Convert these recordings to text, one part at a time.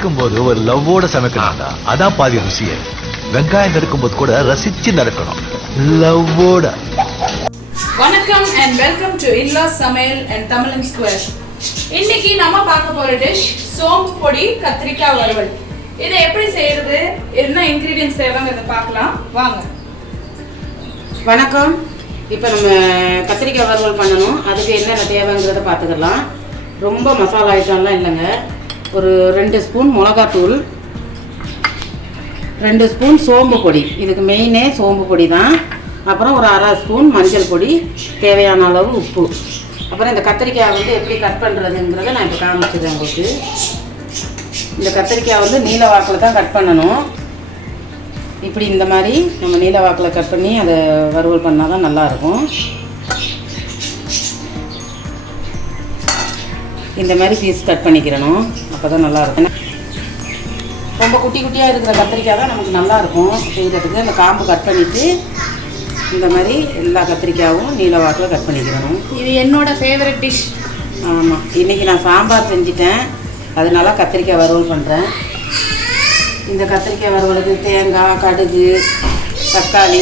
சமைக்கும் போது ஒரு லவ்வோட சமைக்கணும்டா. அதான் பாதி ருசியே வெங்காயம் நறுக்கும் போது கூட ரசிச்சு நறுக்கணும் லவ்வோட. வணக்கம் அண்ட் வெல்கம் டு இல்லா சமையல் அண்ட் தமிழன் ஸ்கொயர் இன்னைக்கு நம்ம பார்க்க போற டிஷ் சோம்பு பொடி கத்திரிக்காய் வறுவல். இதை எப்படி செய்யறது? என்ன இன்கிரீடியன்ஸ் தேவைங்கிறத பார்க்கலாம். வாங்க. வணக்கம். இப்போ நம்ம கத்திரிக்காய் வறுவல் பண்ணணும். அதுக்கு என்னென்ன தேவைங்கிறத பார்த்துக்கலாம். ரொம்ப மசாலா ஐட்டம்லாம் இல்லைங்க. ஒரு ரெண்டு ஸ்பூன் மிளகாத்தூள் ரெண்டு ஸ்பூன் சோம்பு பொடி. இதுக்கு மெயினே சோம்பு பொடி தான். அப்புறம் ஒரு அரை ஸ்பூன் மஞ்சள் பொடி தேவையான அளவு உப்பு. அப்புறம் இந்த கத்திரிக்காய் வந்து எப்படி கட் பண்ணுறதுங்கிறத நான் இப்போ காமிச்சிடுறேன் உங்களுக்கு. இந்த கத்திரிக்காய் வந்து நீல வாக்கில் தான் கட் பண்ணணும். இப்படி இந்த மாதிரி நம்ம நீல வாக்கில் கட் பண்ணி அதை வறுவல் பண்ணால் தான் நல்லாயிருக்கும். இந்த மாதிரி பீஸ் கட் பண்ணிக்கிறணும். அப்போ தான் நல்லாயிருக்கும் ரொம்ப குட்டி குட்டியாக இருக்கிற கத்திரிக்காய் தான் நமக்கு நல்லாயிருக்கும் செய்கிறதுக்கு இந்த காம்பு கட் பண்ணிவிட்டு இந்த மாதிரி எல்லா கத்திரிக்காயும் நீல வாக்கில் கட் பண்ணிக்கிறணும். இது என்னோட ஃபேவரட் டிஷ் ஆமாம் இன்றைக்கி நான் சாம்பார் செஞ்சிட்டேன். அதனால கத்திரிக்காய் வறுவல் பண்ணுறேன் இந்த கத்திரிக்காய் வறுவலுக்கு தேங்காய் கடுகு தக்காளி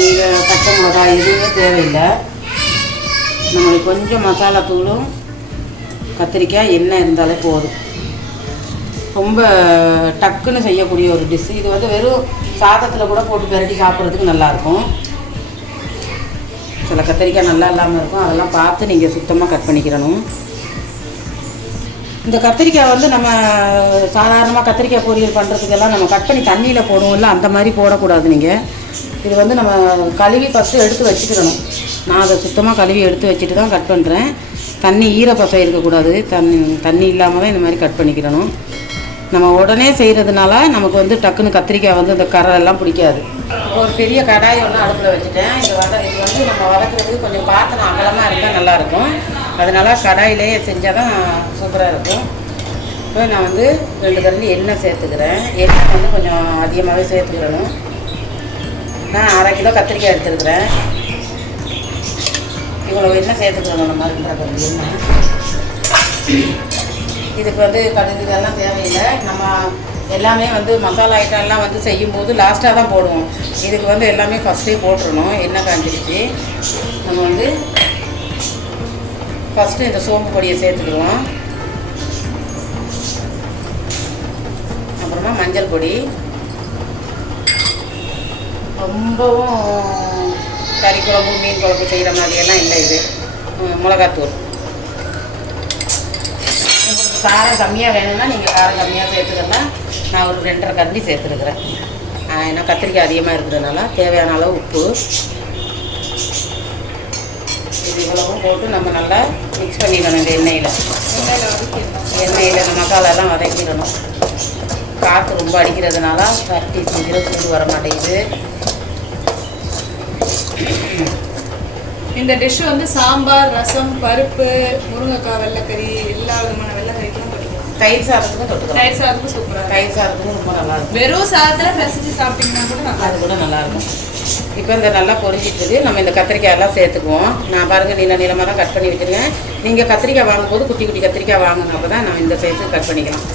பச்சை மிளகாய் எதுவுமே தேவையில்லை. நம்மளுக்கு கொஞ்சம் மசாலா தூளும் கத்திரிக்காய் எண்ணெய் இருந்தாலே போதும். ரொம்ப டக்குன்னு செய்யக்கூடிய ஒரு டிஷ் இது வந்து வெறும் சாதத்தில் கூட போட்டு பெரட்டி சாப்பிட்றதுக்கு நல்லாயிருக்கும். சில கத்திரிக்காய் நல்லா இல்லாமல் இருக்கும். அதெல்லாம் பார்த்து நீங்கள் சுத்தமாக கட் பண்ணிக்கிறணும். இந்த கத்திரிக்காய் வந்து நம்ம சாதாரணமாக கத்திரிக்காய் பொரியல் பண்ணுறதுக்கெல்லாம் நம்ம கட் பண்ணி தண்ணியில் போடுவோம்ல அந்த மாதிரி போடக்கூடாது நீங்கள் இது வந்து நம்ம கழுவி ஃபஸ்ட்டு எடுத்து வச்சுக்கிறணும் நான் அதை சுத்தமாக கழுவி எடுத்து வச்சுட்டு தான் கட் பண்ணுறேன் தண்ணி ஈரப்பசை இருக்கக்கூடாது. தண்ணி தண்ணி இல்லாமல் தான் இந்த மாதிரி கட் பண்ணிக்கிறணும் நம்ம உடனே செய்கிறதுனால நமக்கு வந்து டக்குன்னு கத்திரிக்காய் வந்து இந்த கரை எல்லாம் பிடிக்காது. ஒரு பெரிய கடாய் ஒன்று அடுப்பில் வச்சுட்டேன். இது வத இது வந்து நம்ம வதக்குறதுக்கு கொஞ்சம் பாத்திரம் அகலமாக இருந்தால் நல்லாயிருக்கும். அதனால் கடாயிலேயே செஞ்சால் தான் சூப்பராக இருக்கும். இப்போ நான் வந்து ரெண்டு கரண்டி எண்ணெய் சேர்த்துக்கிறேன். எண்ணெய் வந்து கொஞ்சம் அதிகமாகவே சேர்த்துக்கிறணும். நான் அரை கிலோ கத்திரிக்காய் எடுத்துருக்குறேன். இவ்வளோ எண்ணெய் சேர்த்துக்கிறணும் நம்ம ரெண்டரை எண்ணெய் இதுக்கு வந்து கடுகு இதெல்லாம் தேவையில்லை. நம்ம எல்லாமே வந்து மசாலா ஐட்டம்லாம் வந்து செய்யும்போது லாஸ்ட்டாக தான் போடுவோம். இதுக்கு வந்து எல்லாமே ஃபஸ்ட்டே போட்டுடணும் எண்ணெய் காஞ்சிருச்சு. நம்ம வந்து ஃபஸ்ட்டு இந்த சோம்பு பொடியை சேர்த்துக்கிடுவோம் அப்புறமா மஞ்சள் பொடி. ரொம்பவும் கறி குழம்பு மீன் குழம்பு செய்கிற மாதிரியெல்லாம் இல்லை இது. மிளகாத்தூள். காரம் கம்மியாக வேணும்னா நீங்கள் காரம் கம்மியாக சேர்த்துக்கலாம் நான் ஒரு ரெண்டரை கரண்டி சேர்த்துருக்குறேன். ஏன்னா கத்திரிக்காய் அதிகமாக இருக்கிறதுனால தேவையான அளவு உப்பு. இது இவ்வளவும் போட்டு நம்ம நல்லா மிக்ஸ் பண்ணிடணும் இந்த எண்ணெயில். எண்ணெயில் இந்த மசாலாலாம் வதக்கிடணும். காற்று ரொம்ப அடிக்கிறதுனால தட்டி சீக்கிரம் சூடு வர மாட்டேங்குது. இந்த டிஷ் வந்து சாம்பார் ரசம் பருப்பு முருங்கைக்காய் வெள்ளைக்கறி எல்லா விதமான தயிர் சாதத்துக்கும் தொட்டுக்கலாம். தயிர் சாதத்துக்கு சூப்பராக தயிர் சாதத்துக்கும் ரொம்ப நல்லா இருக்கும் வெறும் சாதத்தில் பிசைஞ்சு சாப்பிட்டீங்கன்னா கூட நல்லா அது கூட நல்லா இருக்கும் இப்போ இந்த நல்லா பொரிஞ்சிட்டு நம்ம இந்த கத்திரிக்காய் எல்லாம் சேர்த்துக்குவோம். நான் பாருங்கள் நீள நீளமாக தான் கட் பண்ணி வச்சுருக்கேன். நீங்கள் கத்திரிக்காய் வாங்கும்போது குட்டி குட்டி கத்திரிக்காய் வாங்கினப்போ தான் நான் இந்த சைஸுக்கு கட் பண்ணிக்கலாம்.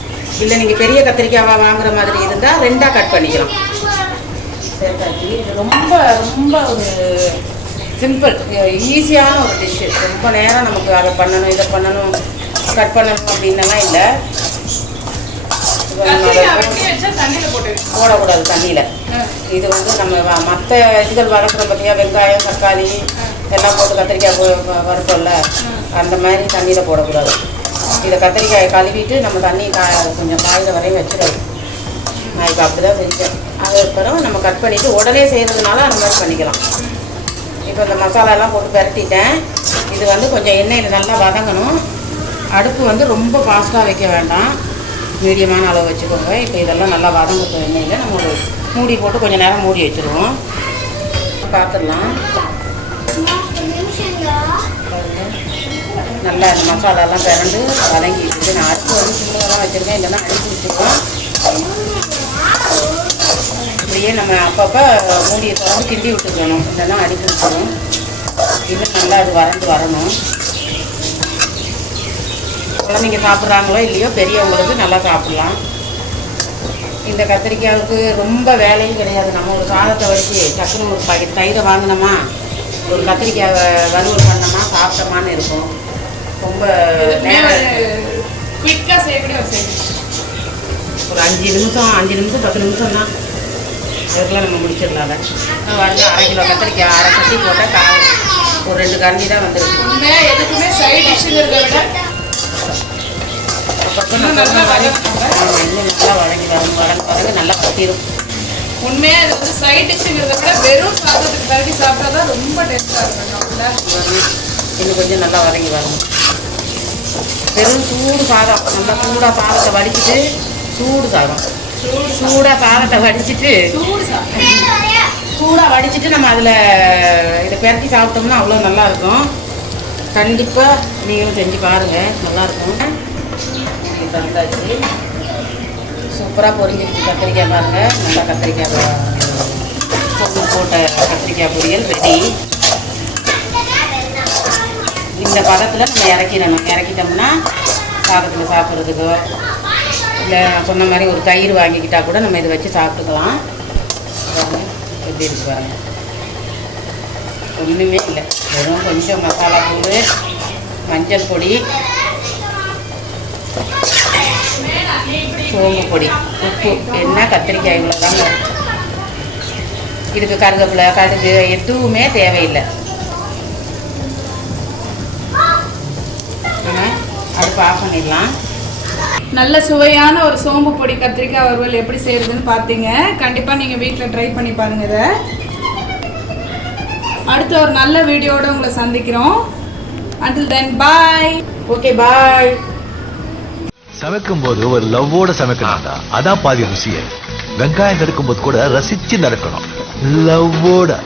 இல்லை நீங்கள் பெரிய கத்திரிக்காவாக வாங்குற மாதிரி இருந்தால் ரெண்டாக கட் பண்ணிக்கலாம். சேர்த்தாச்சு இது ரொம்ப ரொம்ப ஒரு சிம்பிள் ஈஸியான ஒரு டிஷ்ஷு ரொம்ப நேரம் நமக்கு அதை பண்ணணும் இதை பண்ணணும். கட் பண்ணணும் அப்படின்னலாம் இல்லை. போடக்கூடாது தண்ணியில். இது வந்து நம்ம மற்ற இதுகள் வதக்குற பார்த்தியா வெங்காயம் தக்காளி எல்லாம் போட்டு கத்திரிக்காய் வறுப்போம்ல அந்த மாதிரி தண்ணியில் போடக்கூடாது. இதை கத்திரிக்காயை கழுவிட்டு நம்ம தண்ணி கா கொஞ்சம் காயிற வரையும் வச்சிடணும். நான் இப்போ அப்படி தான் செஞ்சேன் அதுக்கப்புறம் நம்ம கட் பண்ணிவிட்டு உடனே செய்கிறதுனால அந்த மாதிரி பண்ணிக்கலாம். இப்போ இந்த மசாலாலாம் போட்டு பரட்டிட்டேன். இது வந்து கொஞ்சம் எண்ணெயில் நல்லா வதங்கணும். அடுப்பு வந்து ரொம்ப ஃபாஸ்ட்டாக வைக்க வேண்டாம். மீடியமான அளவு வச்சுக்கோங்க. இப்போ இதெல்லாம் நல்லா வதங்கட்டும் எண்ணெயில். நம்ம ஒரு மூடி போட்டு கொஞ்சம் நேரம் மூடி வச்சுருவோம். பார்த்துடலாம் நல்லா இந்த மசாலாலாம் பிறண்டு வதங்கிட்டு நான் அடுப்பு வந்து சின்னதாக தான் வச்சுருக்கேன். இல்லைன்னா அடிச்சு வச்சுருக்கோம் இப்படியே நம்ம அப்பப்போ மூடியை தொடர்ந்து கிண்டி விட்டுக்கணும். இல்லைன்னா அடிச்சு விட்டுரும் இன்னும் நல்லா அது வறண்டு வரணும். குழந்தைங்க சாப்பிட்றாங்களோ இல்லையோ பெரியவங்களுக்கு நல்லா சாப்பிட்லாம். இந்த கத்திரிக்காவுக்கு ரொம்ப வேலையும் கிடையாது. நம்ம ஒரு சாதத்தை வச்சு டக்குன்னு ஒரு பாக்கெட் தயிரை வாங்கினோமா ஒரு கத்திரிக்காவை வறுவல் பண்ணோமா சாப்பிட்டோமான்னு இருக்கும். ரொம்ப நேரம் குயிக்கா செய்யக்கூடிய ஒரு அஞ்சு நிமிஷம் அஞ்சு நிமிஷம் பத்து நிமிஷம் தான். அதுக்குள்ள நம்ம முடிச்சிடலாம் வந்து அரை கிலோ கத்திரிக்காய் அரை கட்டி போட்டால் காய் ஒரு ரெண்டு கரண்டி தான் வந்துருக்கு எதுக்குமே சைட் டிஷ்ங்கிறத விட இன்னும் நல்லா இன்னும் நல்லா வதங்கி வரும் வதங்க வதங்க நல்லா வதக்கிடும் உண்மையா இது வந்து சைட் டிஷ்ங்கிறத விட வெறும் சாதத்துக்கு பரட்டி சாப்பிட்டா தான் ரொம்ப டேஸ்டா இருக்கும். இன்னும் கொஞ்சம் நல்லா வதங்கி வரணும். வெறும் சூடு சாதம். நல்லா சூடாக சாதத்தை வடிச்சிட்டு சூடு சாதம். சூடு சூடாக சாதத்தை வடிச்சிட்டு சூடு சாதம். சூடாக வடிச்சிட்டு நம்ம அதில் இதை பெரட்டி சாப்பிட்டோம்னா அவ்வளோ நல்லா இருக்கும். கண்டிப்பாக நீங்களும் செஞ்சு பாருங்கள் நல்லாயிருக்கும் இது தந்தாச்சு சூப்பராக பொரிஞ்சிருச்சு கத்திரிக்காய் பாருங்கள் நல்லா கத்திரிக்காய் பொண்ணு போட்ட கத்திரிக்காய் பொரியல் ரெடி இந்த பதத்தில் நம்ம இறக்கிடணும். இறக்கிட்டோம்னா சாதத்தில் சாப்பிட்றதுக்கோ இல்லை சொன்ன மாதிரி ஒரு தயிர் வாங்கிக்கிட்டால் கூட நம்ம இதை வச்சு சாப்பிட்டுக்கலாம். எப்படி இருக்கு பாருங்கள் ஒன்றுமே இல்லை. வெறும் கொஞ்சம் மசாலா தூள் மஞ்சள் பொடி சோம்பு பொடி உப்பு என்ன கத்திரிக்காய் இவ்வளோதாங்க இதுக்கு கருவேப்பிலை கடுகு எதுவுமே தேவையில்லை. அடுப்பு ஆஃப் பண்ணிடலாம். நல்ல சுவையான ஒரு சோம்பு பொடி கத்திரிக்காய் வறுவல் எப்படி செய்யறதுன்னு பார்த்தீங்க கண்டிப்பாக நீங்கள் வீட்டில் ட்ரை பண்ணி பாருங்க இதை. அடுத்த ஒரு நல்ல வீடியோட உங்களை சந்திக்கிறோம். Until then bye okay bye சமைக்கும் போது ஒரு லவ்வோட சமைக்கணும்டா. அதான் பாதி ருசியை. வெங்காயம் நறுக்கும் போது கூட ரசிச்சு நடக்கணும். லவ்வோட.